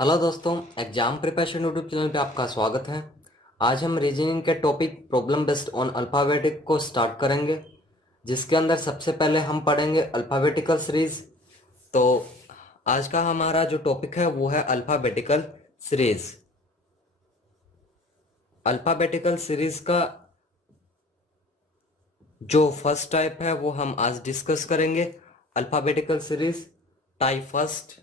Hello दोस्तों, exam preparation YouTube channel पे आपका स्वागत है। आज हम रीजनिंग के topic problem based on alphabetic को स्टार्ट करेंगे, जिसके अंदर सबसे पहले हम पढ़ेंगे अल्फ़ाबेटिकल सीरीज। तो आज का हमारा जो टॉपिक है वो है अल्फ़ाबेटिकल सीरीज। अल्फ़ाबेटिकल सीरीज का जो फर्स्ट टाइप है वो हम आज डिस्कस करेंगे। Alphabetical series type first.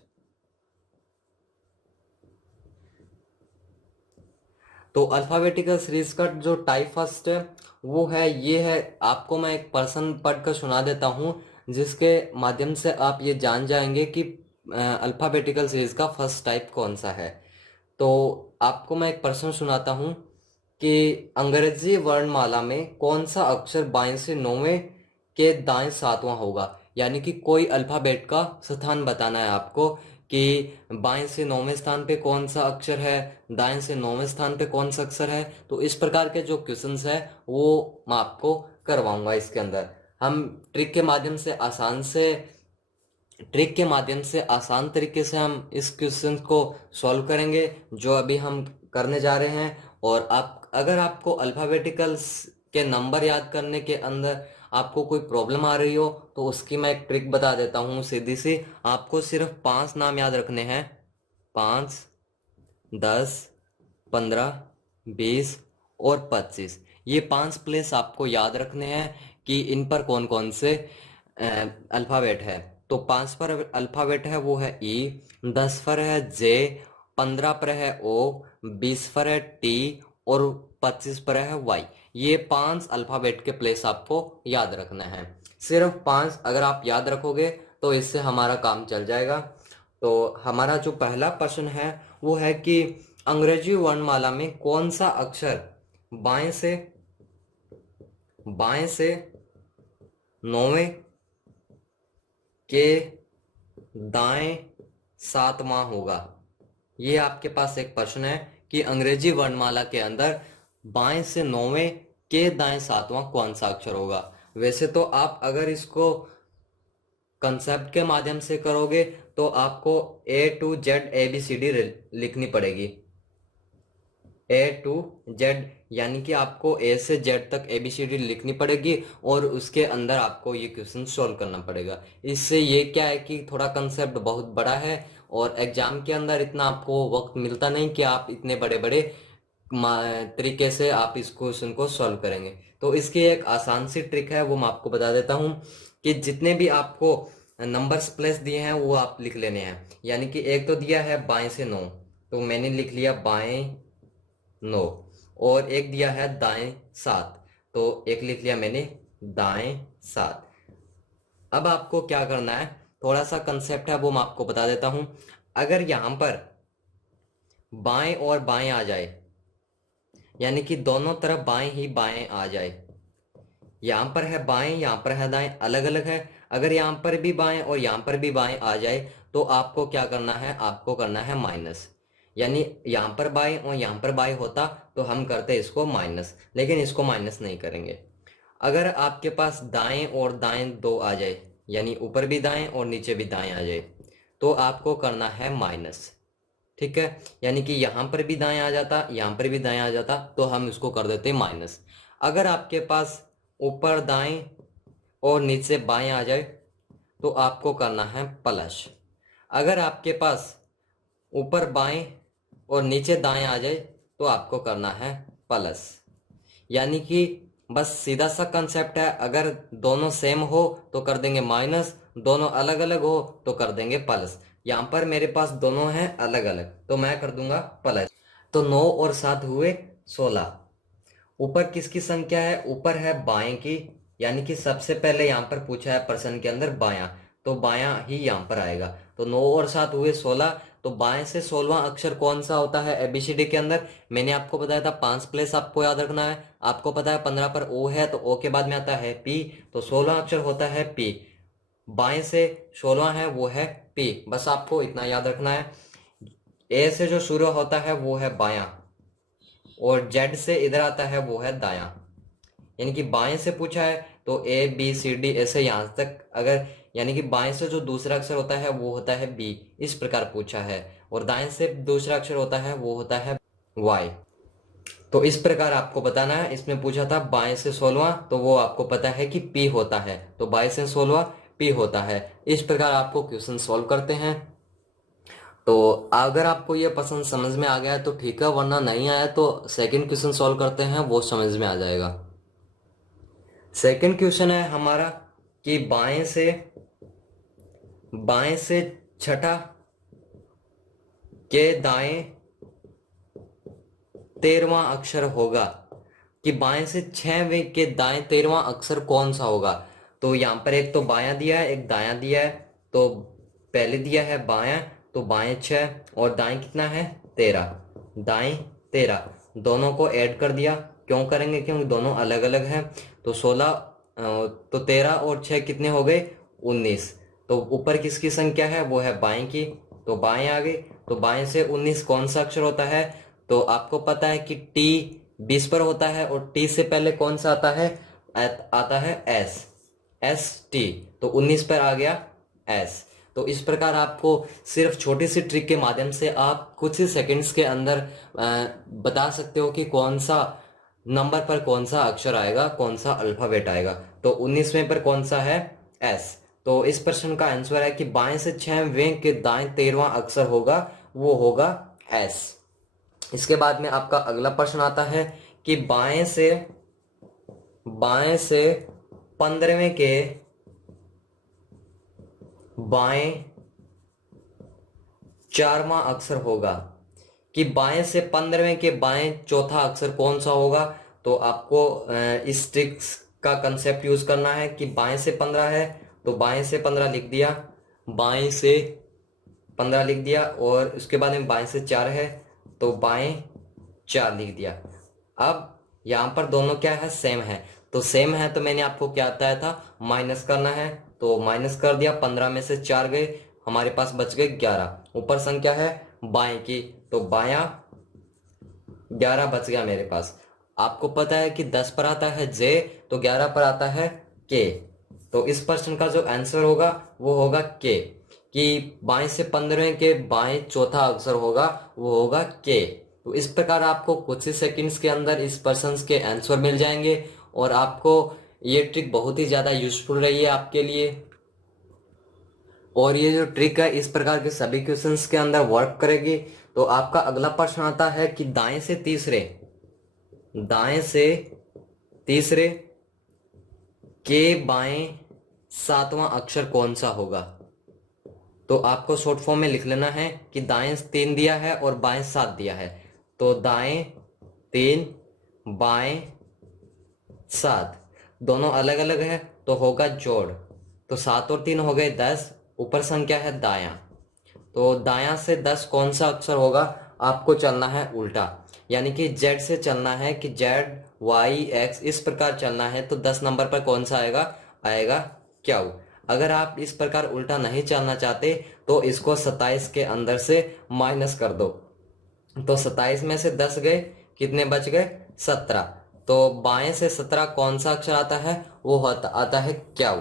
तो अल्फ़ाबेटिकल सीरीज का जो टाइप फर्स्ट है वो है, ये है। आपको मैं एक पर्सन पढ़कर सुना देता हूँ, जिसके माध्यम से आप ये जान जाएंगे कि अल्फ़ाबेटिकल सीरीज का फर्स्ट टाइप कौन सा है। तो आपको मैं एक प्रश्न सुनाता हूँ कि अंग्रेजी वर्णमाला में कौन सा अक्षर बाएं से नौवें के दाएं सातवां होगा। यानी कि कोई अल्फाबेट का स्थान बताना है आपको कि बाएं से नौवें स्थान पे कौन सा अक्षर है, दाएं से नौवें स्थान पे कौन सा अक्षर है। तो इस प्रकार के जो क्वेश्चंस है वो मैं आपको करवाऊंगा। इसके अंदर हम ट्रिक के माध्यम से आसान तरीके से हम इस क्वेश्चन को सॉल्व करेंगे, जो अभी हम करने जा रहे हैं। और आप, अगर आपको अल्फ़ाबेटिकल्स के नंबर याद करने के अंदर आपको कोई प्रॉब्लम आ रही हो तो उसकी मैं एक ट्रिक बता देता हूँ सीधी सी। आपको सिर्फ 5 नाम याद रखने हैं। 5, 10, 15, 20 और 25। ये 5 प्लेस आपको याद रखने हैं कि इन पर कौन कौन से अल्फ़ाबेट है। तो 5 पर अल्फ़ाबेट है वो है ई, 10 पर है जे, 15 पर है ओ, 20 पर है टी और 25 पर है वाई। ये 5 अल्फ़ाबेट के प्लेस आपको याद रखना है। सिर्फ 5 अगर आप याद रखोगे तो इससे हमारा काम चल जाएगा। तो हमारा जो पहला प्रश्न है वो है कि अंग्रेजी वर्णमाला में कौन सा अक्षर बाएं से नौवें के दाएं सातवां होगा। ये आपके पास एक प्रश्न है कि अंग्रेजी वर्णमाला के अंदर बाएं से नौवें के दाएं सातवां कौन सा अक्षर होगा। वैसे तो आप अगर इसको कंसेप्ट के माध्यम से करोगे तो आपको A to Z ABCD लिखनी पड़ेगी। A to Z यानी कि आपको ए से जेड तक ABCD लिखनी पड़ेगी और उसके अंदर आपको ये क्वेश्चन सॉल्व करना पड़ेगा। इससे ये क्या है कि थोड़ा कंसेप्ट बहुत बड़ा है और एग्जाम के अंदर इतना आपको वक्त मिलता नहीं कि आप इतने बड़े बड़े तरीके से आप इस क्वेश्चन को सॉल्व करेंगे। तो इसकी एक आसान सी ट्रिक है, वो मैं आपको बता देता हूँ कि जितने भी आपको नंबर्स प्लेस दिए हैं वो आप लिख लेने हैं। यानी कि एक तो दिया है बाएं से 9, तो मैंने लिख लिया बाएं 9। और एक दिया है दाएं 7, तो एक लिख लिया मैंने दाएं 7। अब आपको क्या करना है, थोड़ा सा कंसेप्ट है वो मैं आपको बता देता हूं। अगर यहां पर बाएं और बाएं आ जाए, यानी कि दोनों तरफ बाएं ही बाएं आ जाए, यहां पर है बाएं यहां पर है दाएं, अलग अलग है। अगर यहां पर भी बाएं और यहां पर भी बाएं आ जाए तो आपको क्या करना है, आपको करना है माइनस। यानी यहां पर बाएं और यहां पर बाएं होता तो हम करते इसको माइनस, लेकिन इसको माइनस नहीं करेंगे। अगर आपके पास दाएं और दाएं दो आ जाए, यानी ऊपर भी दाएं और नीचे भी दाएं आ जाए, तो आपको करना है माइनस। ठीक है, यानी कि यहां पर भी दाएं आ जाता, यहां पर भी दाएं आ जाता, तो हम इसको कर देते माइनस। अगर आपके पास ऊपर दाएं और नीचे बाएं आ जाए तो आपको करना है प्लस। अगर आपके पास ऊपर बाएं और नीचे दाएं आ जाए तो आपको करना है प्लस। यानी कि बस सीधा सा कंसेप्ट है, अगर दोनों सेम हो तो कर देंगे माइनस, दोनों अलग अलग हो तो कर देंगे प्लस। यहाँ पर मेरे पास दोनों हैं अलग अलग तो मैं कर दूंगा प्लस। तो 9 और 7 हुए 16। ऊपर किसकी संख्या है, ऊपर है बाएं की, यानी कि सबसे पहले यहाँ पर पूछा है प्रश्न के अंदर बायां, तो बायां ही यहाँ पर आएगा। तो 9 और 7 हुए 16। तो बाएं से 16वां अक्षर कौन सा होता है एबीसीडी के अंदर, मैंने आपको बताया था 5 प्लेस आपको याद रखना है। आपको पता है 15 पर ओ है तो ओ के बाद में आता है पी, तो 16वां अक्षर होता है पी। बाएं से 16वां है वो है पी, बस आपको इतना याद रखना है। ए से जो शुरू होता है वो है बायां और जेड से इधर आता है वो है दायां। यानी कि बाएं से पूछा है तो ए बी सी डी ऐसे यहां तक, अगर यानी कि बाएं से जो दूसरा अक्षर होता है वो होता है बी, इस प्रकार पूछा है। और दाएं से दूसरा अक्षर होता है वो होता है Y। तो इस प्रकार आपको बताना है। इसमें पूछा था बाएं से 16वां, तो वो आपको पता है कि P होता है, तो बाएं से 16वां P होता है। इस प्रकार आपको क्वेश्चन सॉल्व करते हैं। तो अगर आपको ये पसंद समझ में आ गया है तो ठीक है, वरना नहीं आया तो सेकंड क्वेश्चन सॉल्व करते हैं, वो समझ में आ जाएगा। सेकंड क्वेश्चन है हमारा कि बाएं से छठा के दाएं 13वां अक्षर होगा, कि बाएं से 6वें के दाएं 13वां अक्षर कौन सा होगा। तो यहाँ पर एक तो बायां दिया है, एक दायां दिया है। तो पहले दिया है बायां, तो बाएं 6 और दाएं कितना है 13, दाएं 13, दोनों को ऐड कर दिया। क्यों करेंगे, क्योंकि दोनों अलग अलग हैं। तो 16 तो 13 और 6 कितने हो गए 19। तो ऊपर किसकी संख्या है, वो है बाएं की, तो बाएं आ गई। तो बाएं से 19 कौन सा अक्षर होता है, तो आपको पता है कि टी 20 पर होता है, और टी से पहले कौन सा आता है, आता है एस, एस टी। तो 19 पर आ गया एस। तो इस प्रकार आपको सिर्फ छोटी सी ट्रिक के माध्यम से आप कुछ ही सेकंड्स के अंदर बता सकते हो कि कौन सा नंबर पर कौन सा अक्षर आएगा, कौन सा अल्फाबेट आएगा। तो 19वें पर कौन सा है, एस। तो इस प्रश्न का आंसर है कि बाएं से 6वें के दाएं 13वां अक्षर होगा, वो होगा एस। इसके बाद में आपका अगला प्रश्न आता है कि बाएं से 15वें के बाएं 4वां अक्षर होगा, कि बाएं से 15वें के बाएं चौथा अक्षर कौन सा होगा। तो आपको इस ट्रिक्स का कंसेप्ट यूज करना है कि बाएं से 15 है, तो बाएं से 15 लिख दिया, बाएं से 15 लिख दिया, और उसके बाद में बाएं से 4 है, तो बाएं 4 लिख दिया। अब यहाँ पर दोनों क्या है, सेम है। तो सेम है तो मैंने आपको क्या बताया था, माइनस करना है। तो माइनस कर दिया, 15 में से 4 गए, हमारे पास बच गए 11। ऊपर संख्या है बाएं की, तो बायां 11 बच गया मेरे पास। आपको पता है कि 10 पर आता है जे, तो 11 पर आता है के। तो इस प्रश्न का जो आंसर होगा वो होगा के, कि बाएं से 15वें के बाएं चौथा अक्षर होगा, वो होगा के। तो इस प्रकार आपको कुछ ही सेकंड्स के अंदर इस प्रश्न के आंसर मिल जाएंगे, और आपको ये ट्रिक बहुत ही ज्यादा यूजफुल रही है आपके लिए। और ये जो ट्रिक है इस प्रकार के सभी क्वेश्चंस के अंदर वर्क करेगी। तो आपका अगला प्रश्न आता है कि दाएं से तीसरे के बाएं 7वां अक्षर कौन सा होगा। तो आपको शॉर्ट फॉर्म में लिख लेना है कि दाएं 3 दिया है और बाएं 7 दिया है, तो दाएं 3 बाएं 7 दोनों अलग अलग है, तो होगा जोड़। तो 7 और 3 हो गए 10, ऊपर संख्या है दायां, तो दायां से 10 कौन सा अक्षर होगा। आपको चलना है उल्टा, यानी कि जेड से चलना है, कि जेड वाई एक्स इस प्रकार चलना है। तो 10 नंबर पर कौन सा आएगा क्यू। अगर आप इस प्रकार उल्टा नहीं चलना चाहते तो इसको 27 के अंदर से माइनस कर दो। तो 27 में से 10 गए, कितने बच गए 17। तो बाएं से 17 कौन सा अक्षर आता है, वो आता है क्यू,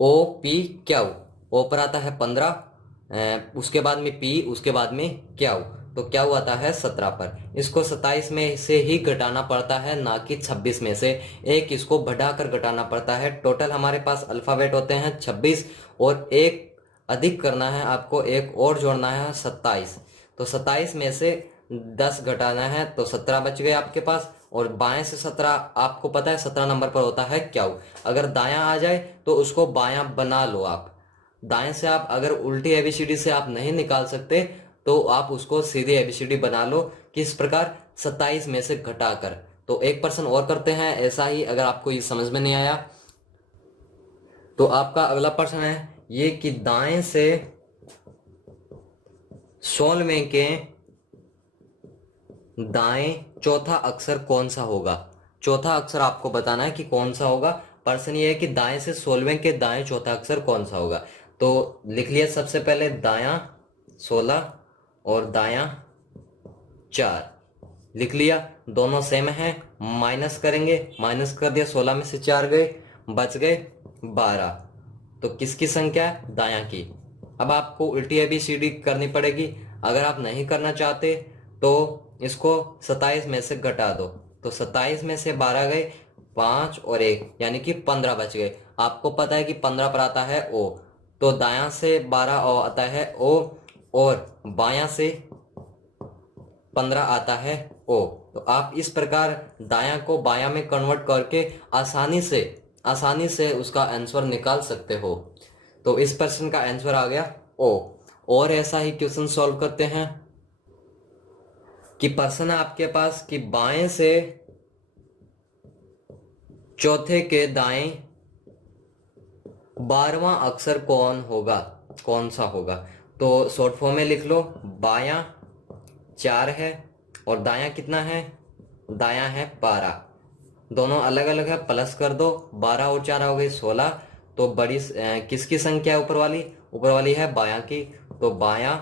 ओ पी क्यू। ओ पर आता है 15, उसके बाद में पी, उसके बाद में क्यू, तो क्यू आता है 17 पर। इसको 27 में से ही घटाना पड़ता है, ना कि 26 में से। एक इसको बढ़ाकर घटाना पड़ता है। टोटल हमारे पास अल्फाबेट होते हैं 26, और एक अधिक करना है आपको, एक और जोड़ना है 27। तो 27 में से 10 घटाना है, तो 17 बच गए आपके पास। और बाएं से 17 आपको पता है 17 नंबर पर होता है क्यू। अगर दायां आ जाए तो उसको बायां बना लो आप। दाएं से आप अगर उल्टी एबीसीडी से आप नहीं निकाल सकते तो आप उसको सीधी एबीसीडी बना लो, किस प्रकार 27 में से घटाकर। तो एक प्रश्न और करते हैं ऐसा ही, अगर आपको ये समझ में नहीं आया तो आपका अगला प्रश्न है ये कि दाएं से 16वें के दाएं चौथा अक्षर कौन सा होगा। चौथा अक्षर आपको बताना है कि कौन सा होगा। प्रश्न ये है कि दाएं से 16वें के दाएं चौथा अक्षर कौन सा होगा। तो लिख लिया सबसे पहले दायां 16 और दायां 4 लिख लिया, दोनों सेम है। माइनस करेंगे, माइनस कर दिया, 16 में से 4 गए, बच गए 12। तो किसकी संख्या है, दायां की। अब आपको उल्टी एबीसीडी करनी पड़ेगी। अगर आप नहीं करना चाहते तो इसको 27 में से घटा दो, तो 27 में से 12 गए, 5 और 1 यानी कि 15 बच गए। आपको पता है कि 15 पर आता है ओ, तो दायां से 12 ओ आता है ओ, और बायां से 15 आता है ओ। तो आप इस प्रकार दायां को बायां में कन्वर्ट करके आसानी से उसका आंसर निकाल सकते हो। तो इस प्रश्न का आंसर आ गया ओ। और ऐसा ही क्वेश्चन सॉल्व करते हैं कि प्रश्न है आपके पास कि बाएं से चौथे के दाएं 12वां अक्षर कौन सा होगा। तो शॉर्ट फॉर्म में लिख लो, बायां 4 है और दायां कितना है, दायां है 12, दोनों अलग अलग है, प्लस कर दो, 12 और 4 हो गई 16। तो बड़ी किसकी संख्या है ऊपर वाली है बायां की, तो बायां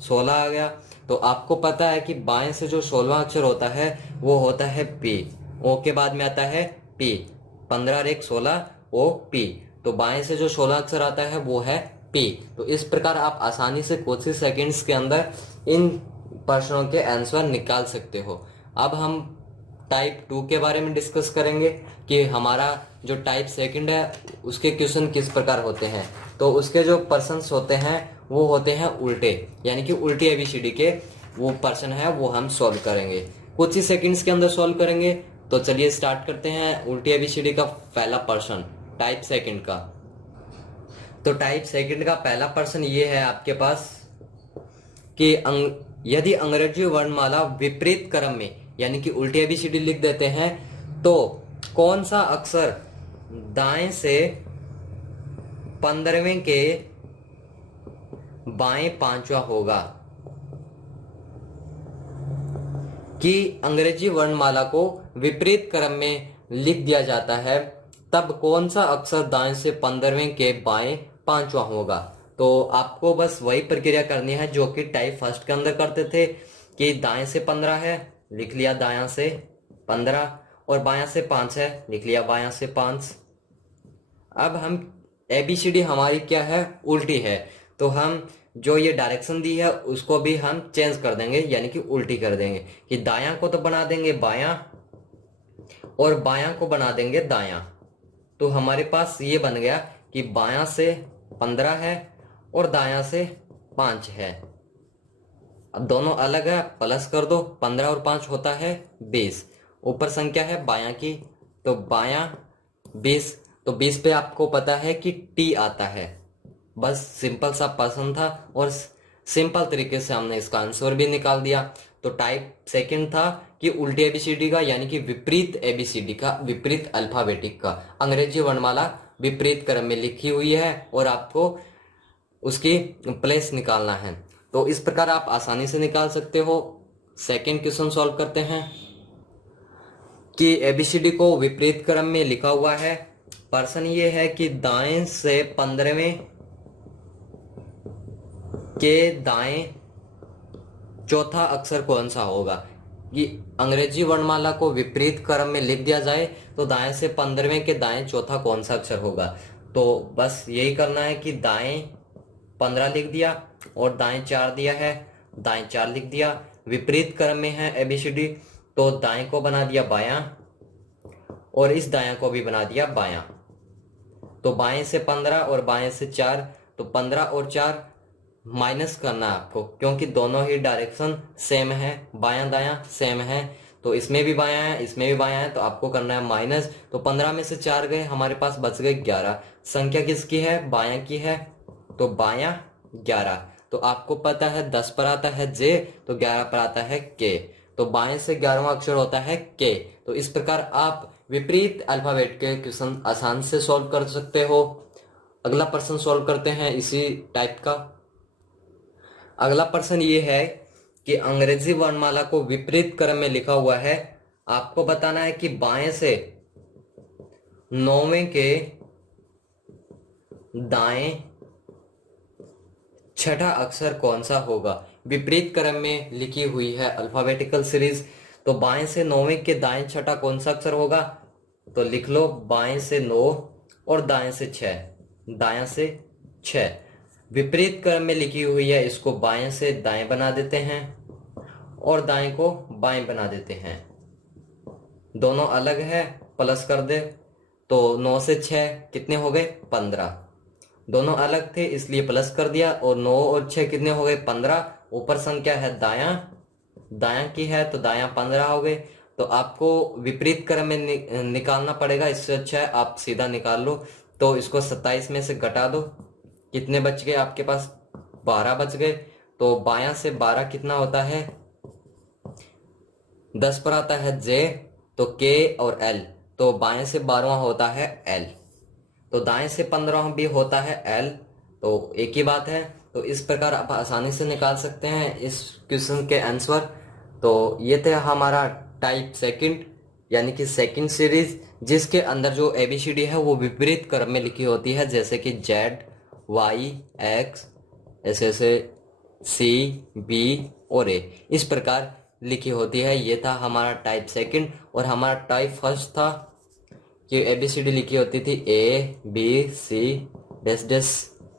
16 आ गया। तो आपको पता है कि बाएं से जो 16वां अक्षर होता है वो होता है पी, ओ के बाद में आता है पी, 15 और 1 16 ओ पी। तो बाएं से जो 16 अक्षर आता है वो है पी। तो इस प्रकार आप आसानी से कुछ ही सेकंड्स के अंदर इन प्रश्नों के आंसर निकाल सकते हो। अब हम टाइप 2 के बारे में डिस्कस करेंगे कि हमारा जो टाइप सेकंड है उसके क्वेश्चन किस प्रकार होते हैं। तो उसके जो पर्सन्स होते हैं वो होते हैं उल्टे, यानी कि उल्टी एबीसीडी के वो पर्सन है वो हम सॉल्व करेंगे, कुछ ही सेकंड्स के अंदर सॉल्व करेंगे। तो चलिए स्टार्ट करते हैं उल्टी एबीसीडी का पहला पर्सन टाइप सेकंड का। तो टाइप सेकंड का पहला पर्सन ये है आपके पास कि यदि अंग्रेजी वर्णमाला विपरीत क्रम में यानी कि उल्टी एबीसीडी लिख देते हैं तो कौन सा अक्षर दाएं से 15वें के बाएं 5वां होगा। कि अंग्रेजी वर्णमाला को विपरीत क्रम में लिख दिया जाता है तब कौन सा अक्षर दाएं से 15वें के बाएं 5वां होगा। तो आपको बस वही प्रक्रिया करनी है जो कि टाइप फर्स्ट के अंदर करते थे कि दाएं से 15 है, लिख लिया दायां से 15, और बायां से 5 है, लिख लिया बायां से 5। अब हम एबीसीडी हमारी क्या है, उल्टी है, तो हम जो ये डायरेक्शन दी है उसको भी हम चेंज कर देंगे यानी कि उल्टी कर देंगे कि दायां को तो बना देंगे बायां और बायां को बना देंगे दायां। तो हमारे पास ये बन गया कि बायां से 15 है और दायां से 5 है। अब दोनों अलग है, प्लस कर दो, 15 और 5 होता है 20, ऊपर संख्या है बायां की, तो बायां 20। तो 20 पे आपको पता है कि टी आता है। बस सिंपल सा प्रश्न था और सिंपल तरीके से हमने इसका आंसर भी निकाल दिया। तो टाइप सेकंड था कि उल्टी एबीसीडी का यानी कि विपरीत एबीसीडी का, विपरीत अल्फाबेटिक का, अंग्रेजी वर्णमाला विपरीत क्रम में लिखी हुई है और आपको उसकी प्लेस निकालना है। तो इस प्रकार आप आसानी से निकाल सकते हो। सेकंड क्वेश्चन सॉल्व करते हैं कि एबीसीडी को विपरीत क्रम में लिखा हुआ है। प्रश्न ये है कि दाएं से 15वें के दाएं चौथा अक्षर कौन सा होगा। कि अंग्रेजी वर्णमाला को विपरीत क्रम में लिख दिया जाए तो दाएं से 15वें के दाएं चौथा कौन सा अक्षर होगा। तो बस यही करना है कि दाएं 15 लिख दिया और दाएं 4 दिया है, दाएं 4 लिख दिया। विपरीत क्रम में है एबीसीडी, तो दाएं को बना दिया बायां और इस दायां को भी बना दिया बायां। तो बाएं से 15 और बाएं से 4, तो 15 और 4 माइनस करना है आपको क्योंकि दोनों ही डायरेक्शन सेम है, बायां दायां सेम है। तो इसमें भी बायां है, इसमें भी बायां है, तो आपको करना है माइनस। तो 15 में से 4 गए, हमारे पास बच गए 11। संख्या किसकी है, बायां की है, तो बायां 11। तो आपको पता है 10 पर आता है जे, तो 11 पर आता है के, तो बाएं से 11वां अक्षर होता है के। तो इस प्रकार आप विपरीत अल्फाबेट के क्वेश्चन आसान से सॉल्व कर सकते हो। अगला प्रश्न सॉल्व करते हैं इसी टाइप का। अगला प्रश्न ये है कि अंग्रेजी वर्णमाला को विपरीत क्रम में लिखा हुआ है। आपको बताना है कि बाएं से 9वें के दाएं छठा अक्षर कौन सा होगा। विपरीत क्रम में लिखी हुई है अल्फाबेटिकल सीरीज, तो बाएं से 9वें के दाएं छठा कौन सा अक्षर होगा। तो लिख लो बाएं से 9 और दाएं से 6, दाएं से 6। विपरीत क्रम में लिखी हुई है इसको बाएं से दाएं बना देते हैं और दाएं को बाएं बना देते हैं। दोनों अलग है, प्लस कर दे तो 9 से 6 कितने हो गए 15। दोनों अलग थे इसलिए प्लस कर दिया और 9 और 6 कितने हो गए 15। ऊपर संख्या है दायां, दायां की है तो दायां 15 हो गए। तो आपको विपरीत क्रम में निकालना पड़ेगा, इससे अच्छा है आप सीधा निकाल लो। तो इसको 27 में से घटा दो, कितने बच गए आपके पास 12 बच गए। तो बायां से 12 कितना होता है 10 पर आता है जे, तो के और एल, तो बाएं से 12वां होता है एल, तो दाएं से 15वां भी होता है एल, तो एक ही बात है। तो इस प्रकार आप आसानी से निकाल सकते हैं इस क्वेश्चन के आंसर। तो ये थे हमारा टाइप सेकंड यानी कि सेकंड सीरीज, जिसके अंदर जो एबीसीडी है वो विपरीत क्रम में लिखी होती है, जैसे कि जेड, वाई, एक्स, ऐसे ऐसे सी, बी और ए, इस प्रकार लिखी होती है। ये था हमारा टाइप सेकंड। और हमारा टाइप फर्स्ट था कि एबीसीडी लिखी होती थी A B C dash dash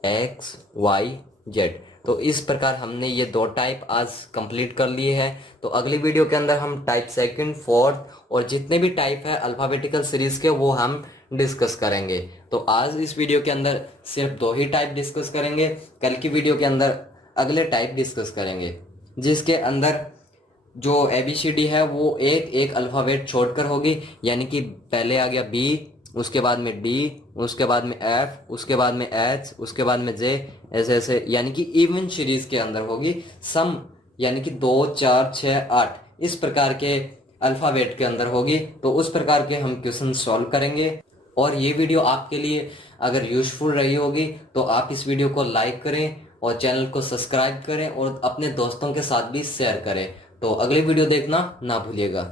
X Y Z. तो इस प्रकार हमने ये 2 टाइप आज कंप्लीट कर लिए हैं। तो अगली वीडियो के अंदर हम टाइप सेकंड, फोर्थ और जितने भी टाइप है अल्फाबेटिकल सीरीज के वो हम डिस्कस करेंगे। तो आज इस वीडियो के अंदर सिर्फ 2 ही टाइप डिस्कस करेंगे। कल की वीडियो के अंदर अगले टाइप डिस्कस करेंगे, जिसके अंदर जो एबीसीडी है वो एक एक अल्फाबेट छोड़कर होगी, यानी कि पहले आ गया बी, उसके बाद में डी, उसके बाद में एफ, उसके बाद में एच, उसके बाद में जे, ऐसे ऐसे, यानी कि इवन सीरीज के अंदर होगी। सम यानी कि 2 4 6 8 इस प्रकार के अल्फाबेट के अंदर होगी। तो उस प्रकार के हम क्वेश्चन सॉल्व करेंगे। और ये वीडियो आपके लिए अगर यूजफुल रही होगी तो आप इस वीडियो को लाइक करें और चैनल को सब्सक्राइब करें और अपने दोस्तों के साथ भी शेयर करें। तो अगली वीडियो देखना ना भूलिएगा।